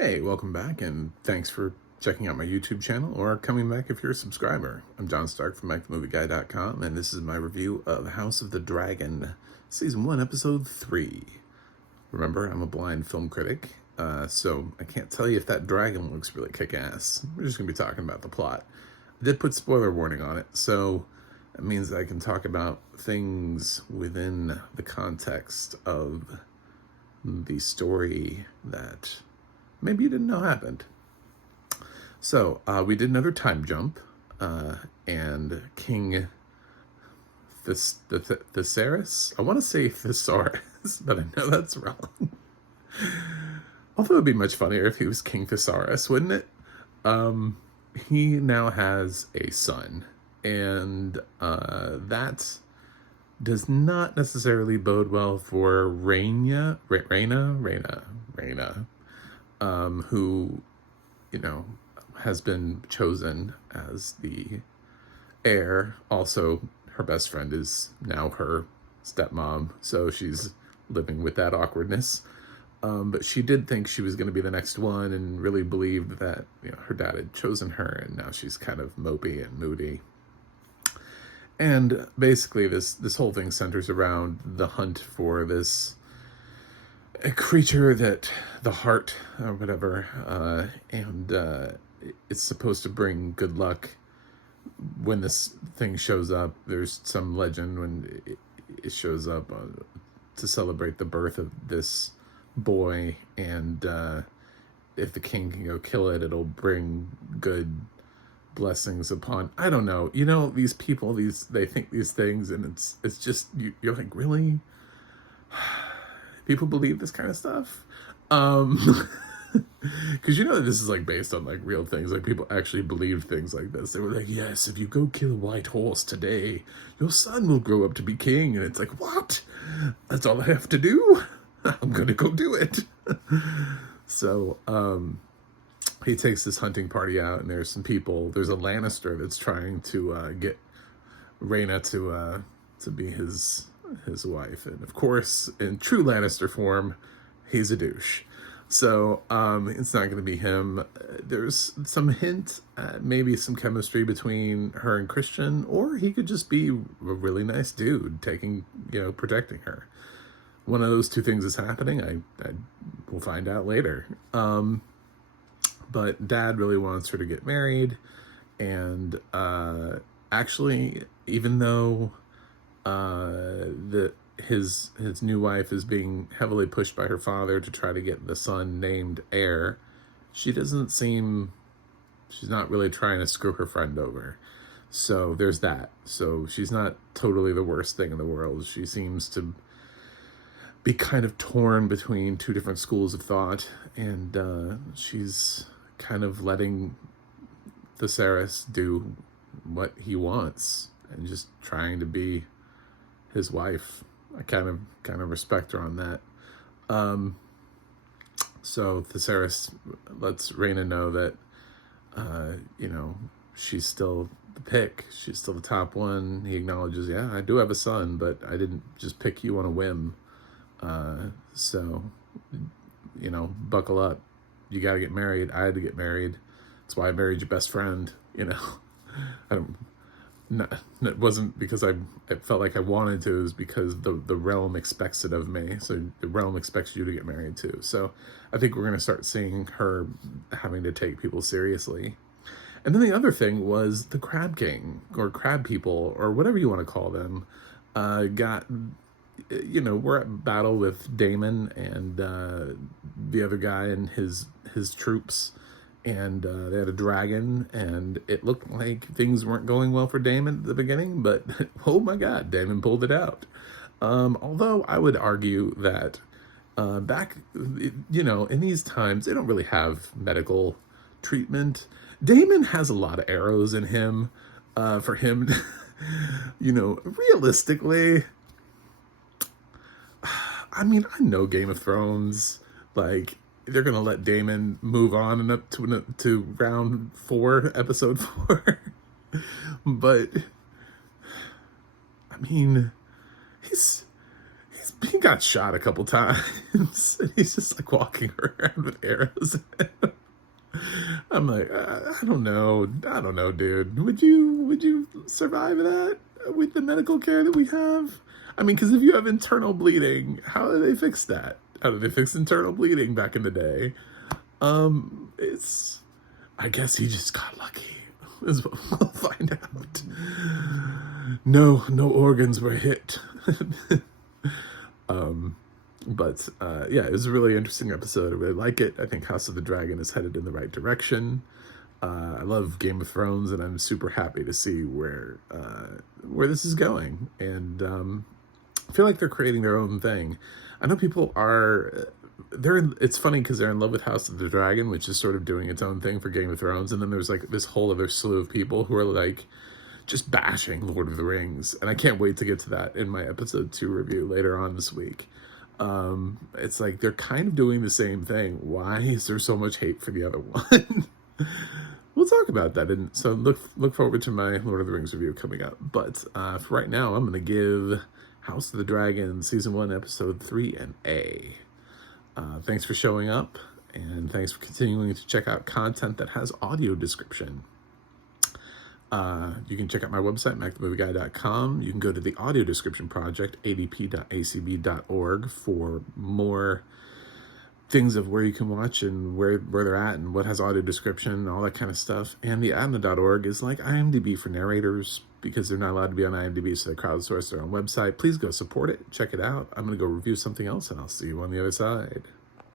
Hey, welcome back, and thanks for checking out my YouTube channel or coming back if you're a subscriber. I'm John Stark from Movieguy.com, and this is my review of House of the Dragon, Season 1, Episode 3. Remember, I'm a blind film critic, so I can't tell you if that dragon looks really kick-ass. We're just going to be talking about the plot. I did put spoiler warning on it, so that means I can talk about things within the context of the story that maybe you didn't know happened. So we did another time jump, and King Thesaurus. I want to say Thesaurus, but I know that's wrong. Although it'd be much funnier if he was King Thesaurus, wouldn't it? He now has a son, and that does not necessarily bode well for Raina, who, has been chosen as the heir. Also, her best friend is now her stepmom, so she's living with that awkwardness. But she did think she was going to be the next one and really believed that her dad had chosen her, and now she's kind of mopey and moody. And basically this whole thing centers around the hunt for this a creature that the heart or whatever, and it's supposed to bring good luck. When this thing shows up, there's some legend when it shows up to celebrate the birth of this boy, and if the king can go kill it, it'll bring good blessings upon, I don't know, these people, they think these things, and it's just, you're like, really? People believe this kind of stuff? Because this is like based on like real things. Like, people actually believed things like this. They were like, yes, if you go kill a white horse today, your son will grow up to be king. And it's like, what? That's all I have to do? I'm gonna go do it. So he takes this hunting party out, and there's some people. There's a Lannister that's trying to get Rhaena to be his wife, and of course, in true Lannister form, he's a douche. So it's not going to be him. There's some hint at maybe some chemistry between her and Christian, or he could just be a really nice dude protecting her. One of those two things is happening. I will find out later. But Dad really wants her to get married, and actually, even though his new wife is being heavily pushed by her father to try to get the son named heir, she's not really trying to screw her friend over. So there's that. So she's not totally the worst thing in the world. She seems to be kind of torn between two different schools of thought, and she's kind of letting Thesaurus do what he wants and just trying to be his wife. I kind of respect her on that. So Thesaurus lets Rhaena know that she's still the pick. She's still the top one. He acknowledges, yeah, I do have a son, but I didn't just pick you on a whim. So buckle up. You got to get married. I had to get married. That's why I married your best friend. It wasn't because I felt like I wanted to. It was because the realm expects it of me. So the realm expects you to get married too. So I think we're going to start seeing her having to take people seriously. And then the other thing was the Crab King, or Crab People, or whatever you want to call them, we're at battle with Daemon and the other guy and his troops, and they had a dragon, and it looked like things weren't going well for Daemon at the beginning, but oh my god, Daemon pulled it out. Although I would argue that back, in these times, they don't really have medical treatment. Daemon has a lot of arrows in him. For him, realistically, I mean, I know Game of Thrones, like, they're gonna let Daemon move on and up to round 4, episode 4. But I mean, he got shot a couple times, and he's just like walking around with arrows. I'm like, I don't know, dude. Would you survive that with the medical care that we have? I mean, because if you have internal bleeding, how do they fix that? How did they fix internal bleeding back in the day? I guess he just got lucky, is what we'll find out. No organs were hit. But yeah, it was a really interesting episode. I really like it. I think House of the Dragon is headed in the right direction. I love Game of Thrones, and I'm super happy to see where this is going. And I feel like they're creating their own thing. I know people are. It's funny because they're in love with House of the Dragon, which is sort of doing its own thing for Game of Thrones, and then there's like this whole other slew of people who are like just bashing Lord of the Rings, and I can't wait to get to that in my episode 2 review later on this week. It's like they're kind of doing the same thing. Why is there so much hate for the other one? We'll talk about that, and so look forward to my Lord of the Rings review coming up. But for right now, I'm going to give House of the Dragon Season 1, Episode 3 an A. Thanks for showing up, and thanks for continuing to check out content that has audio description. You can check out my website, macthemovieguy.com. You can go to the audio description project, adp.acb.org, for more things of where you can watch and where they're at and what has audio description and all that kind of stuff. And the adna.org is like IMDb for narrators, because they're not allowed to be on IMDb, so they crowdsource their own website. Please go support it. Check it out. I'm going to go review something else, and I'll see you on the other side.